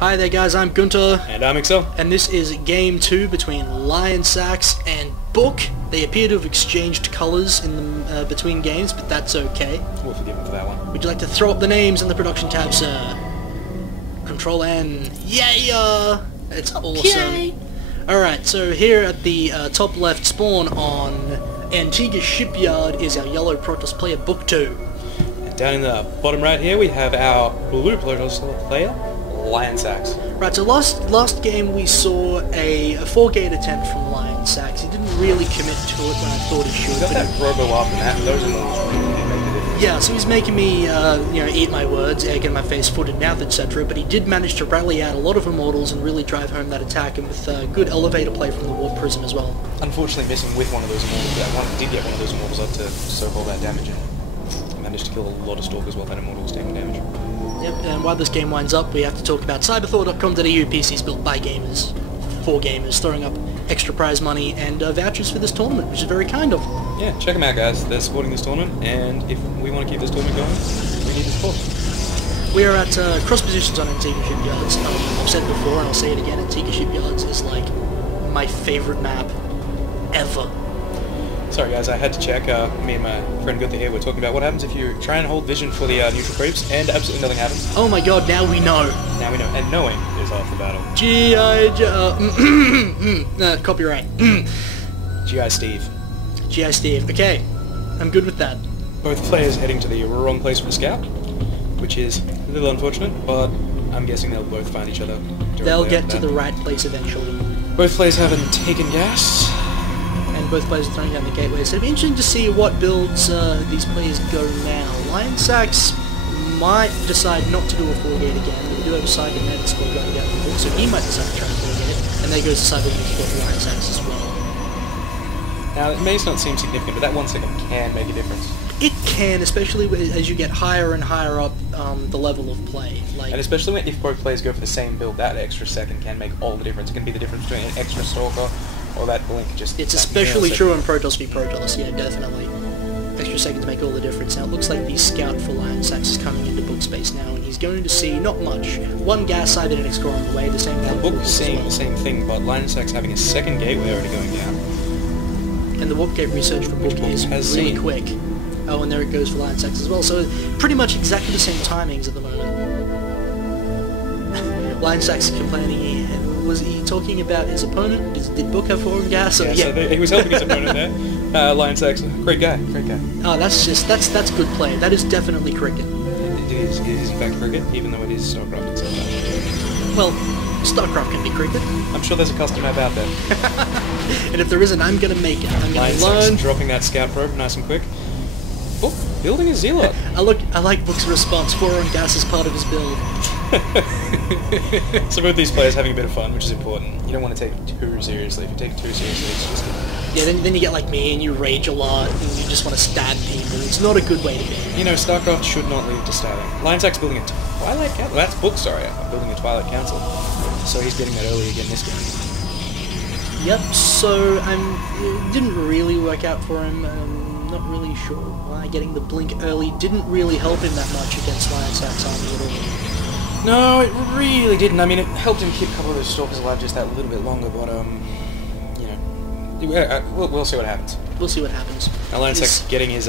Hi there guys, I'm Gunter. And I'm Excel. And this is Game 2 between LIONsSaKs and Book. They appear to have exchanged colours in the, between games, but that's okay. We'll forgive them for that one. Would you like to throw up the names in the production tab, sir? Control N. Yeah! It's awesome. Alright, so here at the top left spawn on Antigua Shipyard is our yellow Protoss player, BookII. And down in the bottom right here we have our blue Protoss player, LIONsSaKs. Right, so last game we saw a 4-gate attempt from LIONsSaKs. He didn't really commit to it when I thought he should. He got that robo up and that, those are really make the difference. Yeah, so he's making me, eat my words, egg in my face, foot in mouth, etc. But he did manage to rally out a lot of immortals and really drive home that attack, and with good elevator play from the Warp Prism as well. Unfortunately missing with one of those immortals. Did get one of those immortals up to soak all that damage in. Managed to kill a lot of stalkers while that immortal was taking damage. Yep, and while this game winds up, we have to talk about cyberthor.com.au, PCs built by gamers, for gamers, throwing up extra prize money and vouchers for this tournament, which is very kind of. Yeah, check them out guys, they're supporting this tournament, and if we want to keep this tournament going, we need the support. We are at cross positions on Antigua Shipyards. I've said before, and I'll say it again, Antigua Shipyards is like my favourite map ever. Sorry guys, I had to check, me and my friend Gunther here were talking about what happens if you try and hold vision for the neutral creeps, and absolutely nothing happens. Oh my god, now we know. Now we know, and knowing is half the battle. Copyright. G.I. Steve. G.I. Steve, okay. I'm good with that. Both players heading to the wrong place for the scout, which is a little unfortunate, but I'm guessing they'll both find each other. They'll get to the right place eventually. Both players haven't taken gas. And both players are throwing down the gateway, so it'll be interesting to see what builds these players go now. LIONsSaKs might decide not to do a 4-gate again, but we do have a cybernetic score going down the book, so he might decide to try and 4-gate, and there goes the cybernetic score for LIONsSaKs as well. Now, it may not seem significant, but that 1 second can make a difference. It can, especially as you get higher and higher up the level of play. And especially if both players go for the same build, that extra second can make all the difference. It can be the difference between an extra stalker or that blink. It's especially true in Protoss v Protoss, yeah, definitely. Extra seconds make all the difference. Now it looks like the scout for LIONsSaKs is coming into book space now, and he's going to see not much. 1 gas cybernetic score on the way, the same thing. The book's seeing the same thing, but LIONsSaKs having a second gateway already going down. And the warp gate research for book is really quick. Oh, and there it goes for LIONsSaKs as well. So pretty much exactly the same timings at the moment. LIONsSaKs complaining. Was he talking about his opponent? Did Book have 4 gas? Yeah, so he was helping his opponent there. LIONsSaKs, great guy. Oh, that's good play. That is definitely cricket. It is in fact cricket, even though it is StarCraft itself. Well, StarCraft can be cricket. I'm sure there's a custom map out there. And if there isn't, I'm gonna make it. I'm gonna learn. Dropping that scout probe nice and quick. Book building a zealot. I like Book's response. 4 on gas is part of his build. So both these players having a bit of fun, which is important. You don't want to take it too seriously. If you take it too seriously, it's just... Yeah, then you get like me and you rage a lot and you just want to stab people. It's not a good way to be. You know, StarCraft should not lead to stabbing. LIONsSaKs building a Twilight Council. That's Book, sorry. I'm building a Twilight Council. So he's getting that early again this game. Yep, so it didn't really work out for him. I'm not really sure why getting the blink early didn't really help him that much against LIONsSaKs army at all. No, it really didn't. I mean, it helped him keep a couple of those stalkers alive just that little bit longer, but, we'll see what happens. We'll see what happens. Now, LIONsSaKs getting his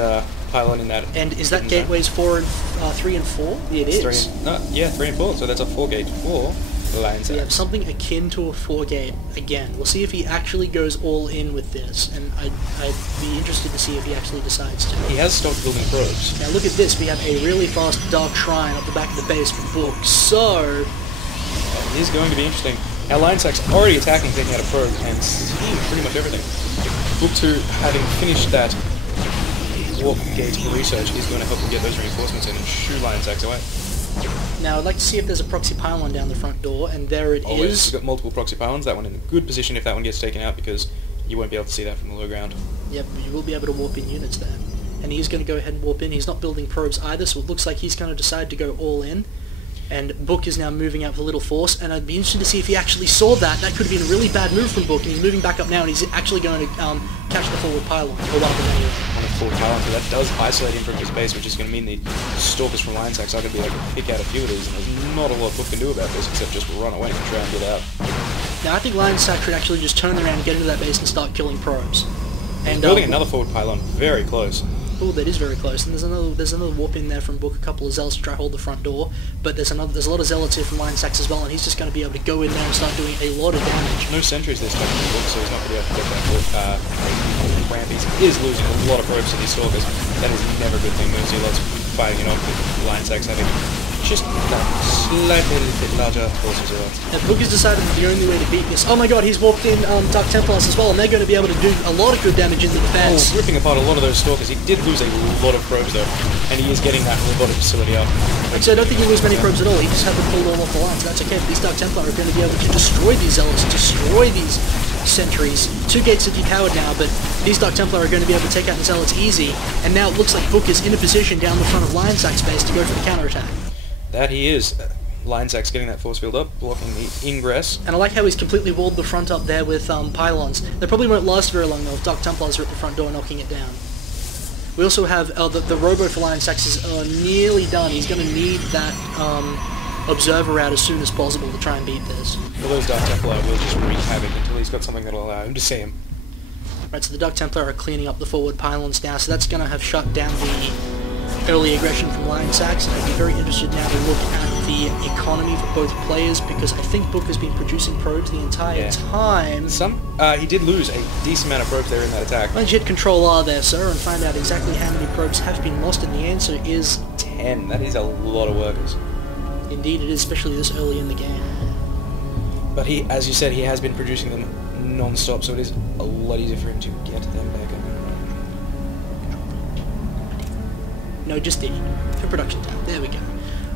pylon in that... And is that gateways 3 and 4? It is. 3 and 4, so that's a 4-gate for LIONsSaKs. We have something akin to a 4-gate again. We'll see if he actually goes all in with this, and I'd be interested to see if he actually decides to. He has stopped building probes. Now look at this, we have a really fast Dark Shrine up the back of the base for Book, so... It is going to be interesting. Now LIONsSaKs already attacking, taking out a probe, and seeing pretty much everything. BookII, having finished that warp gate research, is going to help him get those reinforcements in and shoo LIONsSaKs away. Now I'd like to see if there's a proxy pylon down the front door, and there it is. We've got multiple proxy pylons, that one in a good position if that one gets taken out, because you won't be able to see that from the low ground. Yep, you will be able to warp in units there. And he's going to go ahead and warp in. He's not building probes either, so it looks like he's going to decide to go all in. And Book is now moving out with a little force, and I'd be interested to see if he actually saw that. That could have been a really bad move from Book, and he's moving back up now, and he's actually going to catch the forward pylon, or one of them anyway. One of forward pylon, but that does isolate him from his base, which is going to mean the stalkers from LIONsSaKs are going to be able to pick out a few of these, and there's not a lot Book can do about this except just run away and try and get out. Now I think LIONsSaKs should actually just turn around and get into that base and start killing probes. And building another forward pylon, very close. Oh, that is very close. And there's another warp in there from Book, a couple of zealots to try to hold the front door. But there's a lot of zealots here from LIONsSaKs as well, and he's just going to be able to go in there and start doing a lot of damage. No sentries this time from Book, so he's not going to be able to get that ramp. He is losing a lot of probes to these stalkers. That is never a good thing. Those zealots fighting it off with LIONsSaKs having just slightly a little bit larger forces as well. And Book has decided that the only way to beat this... Oh my god, he's warped in Dark Templars as well, and they're going to be able to do a lot of good damage in the defense. Oh, ripping apart a lot of those stalkers. He did lose a lot of probes though, and he is getting that robotic facility up. So I don't think he lose many probes at all, he just had them pulled all off the line, so that's okay. But these Dark Templar are going to be able to destroy these zealots, destroy these sentries. 2 gates are depowered now, but these Dark Templar are going to be able to take out the zealots easy, and now it looks like Book is in a position down the front of LIONsSaKs base to go for the counterattack. That he is. LIONsSaKs getting that force field up, blocking the ingress. And I like how he's completely walled the front up there with pylons. They probably won't last very long though if Dark Templars are at the front door knocking it down. We also have the robo for LIONsSaKs is nearly done. He's going to need that observer out as soon as possible to try and beat this. Well, those Dark Templar will just wreak havoc until he's got something that will allow him to see him. Right, so the Dark Templar are cleaning up the forward pylons now, so that's going to have shut down the early aggression from LIONsSaKs, and I'd be very interested now to look at the economy for both players, because I think Book has been producing probes the entire time. He did lose a decent amount of probes there in that attack. Why don't you hit Control R there, sir, and find out exactly how many probes have been lost, and the answer is 10. That is a lot of workers. Indeed it is, especially this early in the game. But he, as you said, he has been producing them non-stop, so it is a lot easier for him to get them back up. No, just D. For production time. There we go.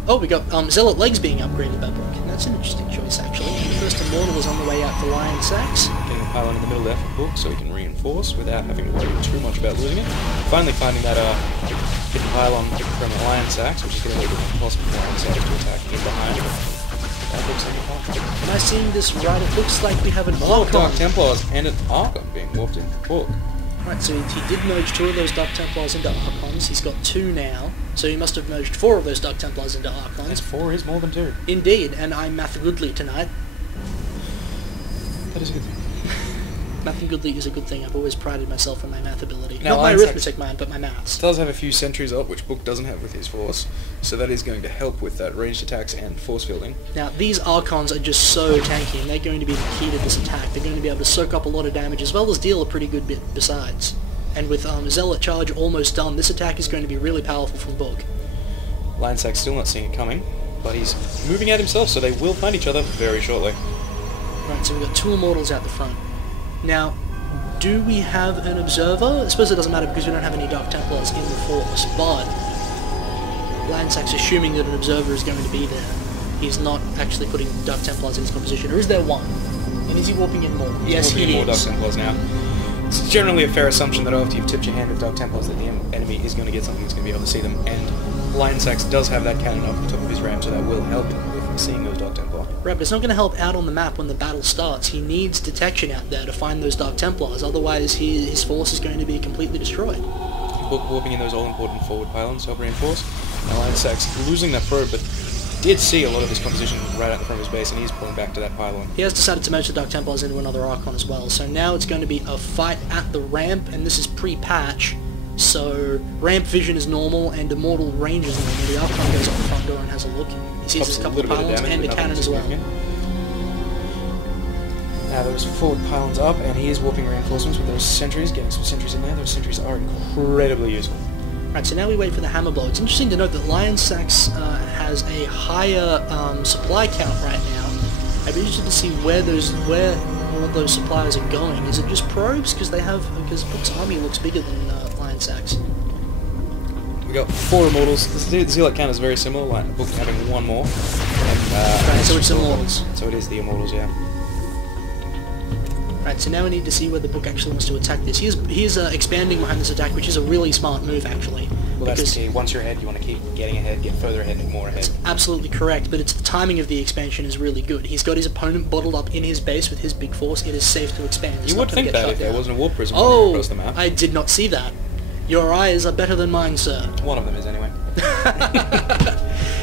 Oh, we got Zealot legs being upgraded by Book. That's an interesting choice, actually. The first Immortal is on the way out for LIONsSaKs. Getting a pylon in the middle there for Book, so he can reinforce without having to worry too much about losing it. Finally finding that hidden pylon from LIONsSaKs, which is going to make it possible for LIONsSaKs to attack in behind. That looks like a pylon. Am I seeing this right? It looks like we have an Archon. Dark Templars and an Archon being warped into Book. Right, so he did merge 2 of those Dark Templars into Archons. He's got 2 now, so he must have merged 4 of those Dark Templars into Archons. And 4 is more than 2. Indeed, and I'm math goodly tonight. That is a good thing. Mathing goodly is a good thing. I've always prided myself on my math ability. Now, Not my arithmetic, mind, but my maths. Does have a few sentries up, which Book doesn't have with his force, so that is going to help with that ranged attacks and force fielding. Now, these Archons are just so tanky, and they're going to be the key to this attack. They're going to be able to soak up a lot of damage, as well as deal a pretty good bit besides. And with Zealot Charge almost done, this attack is going to be really powerful from Book. LIONsSaKs still not seeing it coming, but he's moving out himself, so they will find each other very shortly. Right, so we've got 2 Immortals out the front. Now, do we have an Observer? I suppose it doesn't matter because we don't have any Dark Templars in the force, but LIONsSaKs assuming that an Observer is going to be there. He's not actually putting Dark Templars in his composition, or is there one? And is he warping in more? Yes, he is. More Dark Templars now. It's generally a fair assumption that after you've tipped your hand with Dark Templars that the enemy is going to get something that's going to be able to see them, and LIONsSaKs does have that cannon up the top of his ram, so that will help with seeing those Dark Templar. Right, but it's not going to help out on the map when the battle starts. He needs detection out there to find those Dark Templars, otherwise his force is going to be completely destroyed. Book warping in those all-important forward pylons to help reinforce. LIONsSaKs losing that probe, but did see a lot of his composition right out the front of his base, and he's pulling back to that pylon. He has decided to merge the Dark Templars into another Archon as well, so now it's going to be a fight at the ramp, and this is pre-patch, so ramp vision is normal, and Immortal range is normal. The Archon goes up the front door and has a look. He sees a couple of pylons and a cannon as well. Now those forward pylons up, and he is warping reinforcements with those sentries, getting some sentries in there. Those sentries are incredibly useful. Right, so now we wait for the hammer blow. It's interesting to note that LIONsSaKs has a higher supply count right now. I'd be interested to see where all of those supplies are going. Is it just probes? Because Book's army looks bigger than LIONsSaKs. We got 4 Immortals. The Zealot count is very similar. Book having 1 more. And, right, so it's Immortals. So it is the Immortals, yeah. Right, so now we need to see whether Book actually wants to attack this. He is expanding behind this attack, which is a really smart move, actually. Well, that's the key. Once you're ahead, you want to keep getting ahead, get further ahead, and more ahead. That's absolutely correct, but it's the timing of the expansion is really good. He's got his opponent bottled up in his base with his big force. It is safe to expand. You would think that if there wasn't a warp prism running across the map. I did not see that. Your eyes are better than mine, sir. One of them is, anyway.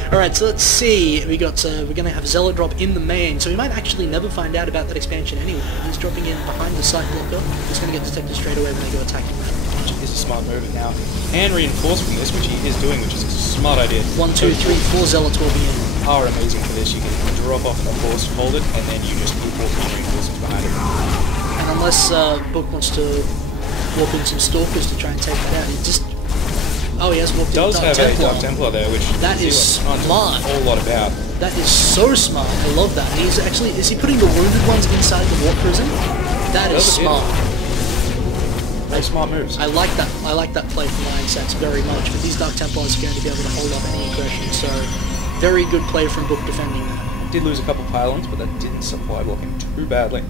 Alright, so let's see. We're going to have Zealot drop in the main, so we might actually never find out about that expansion anyway. He's dropping in behind the site blocker. He's going to get detected straight away when they go attacking that. Which is a smart move now. And reinforce from this, which he is doing, which is a smart idea. 1, 2, 3, 4 Zealots will be in. Are amazing for this. You can drop off a force, hold it, and then you just keep walking reinforcements behind it. And unless Book wants to walk in some Stalkers to try and take that out, he just... Oh, he has walked in Does Dark have Templar. a Dark Templar there, which that is smart. smart. A whole lot about. That is so smart. I love that. And he's actually... Is he putting the wounded ones inside the warp prison? That is smart. Those smart moves. I like that. I like that play from LIONsSaKs very much. But these Dark Templars are going to be able to hold up any aggression. So, very good play from Book defending that. Did lose a couple pylons, but that didn't supply blocking too badly.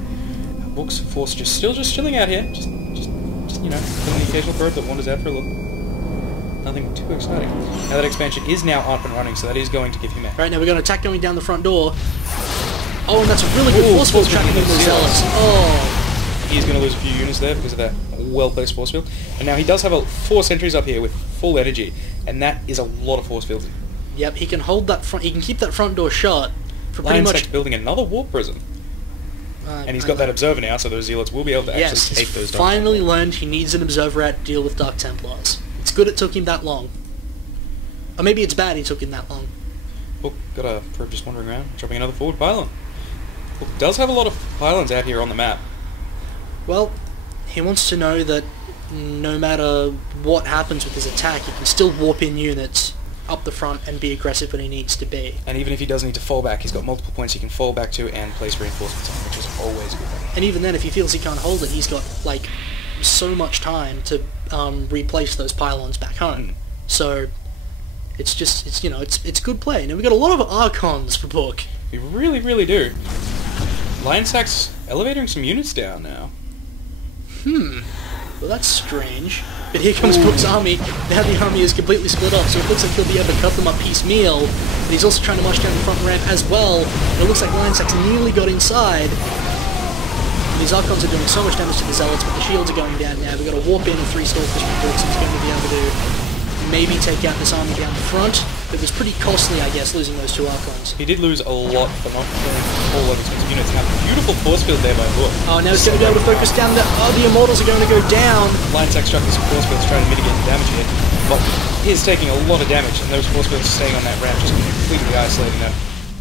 Book's force still chilling out here. Just you know, killing the occasional probe that wanders out for a look. Nothing too exciting. Now that expansion is now up and running, so that is going to give him a... Right, now we've got an attack going down the front door. Oh, and that's a really good force field tracking in the Zealots. Oh. He's going to lose a few units there because of that well-placed force field. And now he does have 4 sentries up here with full energy, and that is a lot of force fields. Yep, he can hold that front... He can keep that front door shut for pretty much... LIONsSaKs building another warp prison. And he's got that observer now, so those Zealots will be able to actually take those Dark finally learned he needs an observer out to deal with Dark Templars. It's good it took him that long. Or maybe it's bad he took him that long. Book got a probe just wandering around, dropping another forward pylon. Book does have a lot of pylons out here on the map. Well, he wants to know that no matter what happens with his attack, he can still warp in units up the front and be aggressive when he needs to be. And even if he does need to fall back, he's got multiple points he can fall back to and place reinforcements on, which is always a good thing. And even then, if he feels he can't hold it, he's got, like, so much time to replace those pylons back home. So, it's just, it's good play. Now, we've got a lot of Archons for Book. We really, really do. LIONsSaKs elevating some units down now. Well, that's strange. But here comes Book's army. Now the army is completely split up, so it looks like he'll be able to cut them up piecemeal. But he's also trying to march down the front ramp as well. And it looks like LIONsSaKs nearly got inside. And these Archons are doing so much damage to the Zealots, but the shields are going down now. We've got to warp in 3 Stalkers from Book, so he's going to be able to maybe take out this army down the front. It was pretty costly, I guess, losing those 2 Archons. He did lose a lot, but not killing a whole lot of expensive units. Have a beautiful force field there by Book. Oh, now he's going to be able to focus down the... Oh, the Immortals are going to go down. LIONsSaKs struck some force fields trying to mitigate the damage here, but he is taking a lot of damage, and those force fields staying on that ramp, just completely isolating that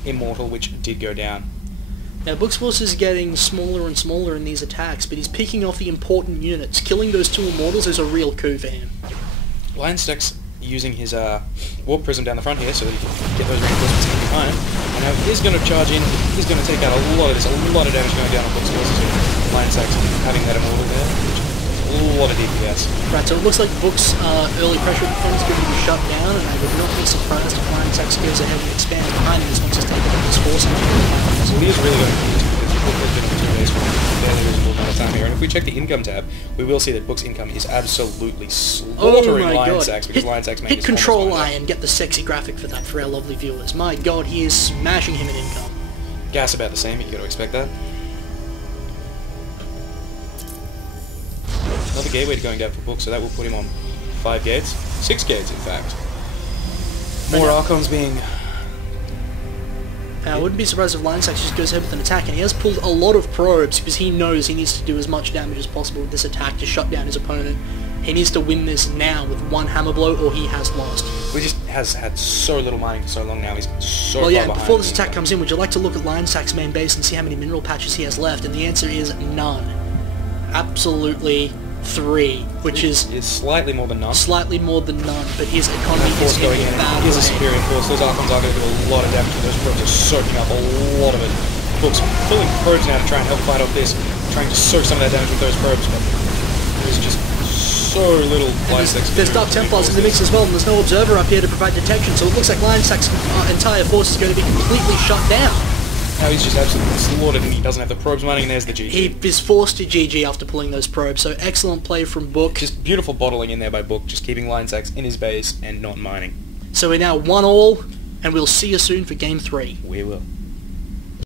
Immortal, which did go down. Now, Book's forces are getting smaller and smaller in these attacks, but he's picking off the important units. Killing those 2 Immortals is a real coup for him. LIONsSaKs using his warp prism down the front here so that he can get those reinforcements in behind. And now he's going to charge in. He's going to take out a lot of this, a lot of damage going down on Book's forces here. LIONsSaKs having that Immortal there, a lot of DPS. Right, so it looks like Book's early pressure defense is going to be shut down, and I would not be surprised if LIONsSaKs goes ahead and expands behind him as once he's taken out his force. Well, he is really going to need to, because Book has been on 2 days for a fairly reasonable amount of time here. And if we check the income tab, we will see that Book's income is absolutely slaughtering LIONsSaKs, because LIONsSaKs main Hit is Control almost I and get the sexy graphic for that for our lovely viewers. My god, he is smashing him in income. Gas about the same, you got to expect that. Another gateway going down for Book, so that will put him on 5 gates. 6 gates, in fact. More Archons being... I wouldn't be surprised if LIONsSaKs just goes ahead with an attack, and he has pulled a lot of probes because he knows he needs to do as much damage as possible with this attack to shut down his opponent. He needs to win this now with 1 hammer blow, or he has lost. He just has had so little mining for so long now, he's so well, yeah, far before this attack comes in, would you like to look at LIONsSaKs' main base and see how many mineral patches he has left? And the answer is none. Absolutely 3, which is slightly more than none. Slightly more than none, but his economy is going in. He has a superior force. Those Archons are going to do a lot of damage, and those probes are soaking up a lot of it. Book's pulling probes now to try and help fight off this, trying to soak some of that damage with those probes, but there's just so little LIONsSaKs. There's Dark Templars in the mix as well, and there's no observer up here to provide detection, so it looks like LIONsSaKs' entire force is going to be completely shut down. Now he's just absolutely slaughtered and he doesn't have the probes mining, and there's the GG. He is forced to GG after pulling those probes, so excellent play from Book. Just beautiful bottling in there by Book, just keeping LIONsSaKs in his base and not mining. So we're now 1-all, and we'll see you soon for Game 3. We will.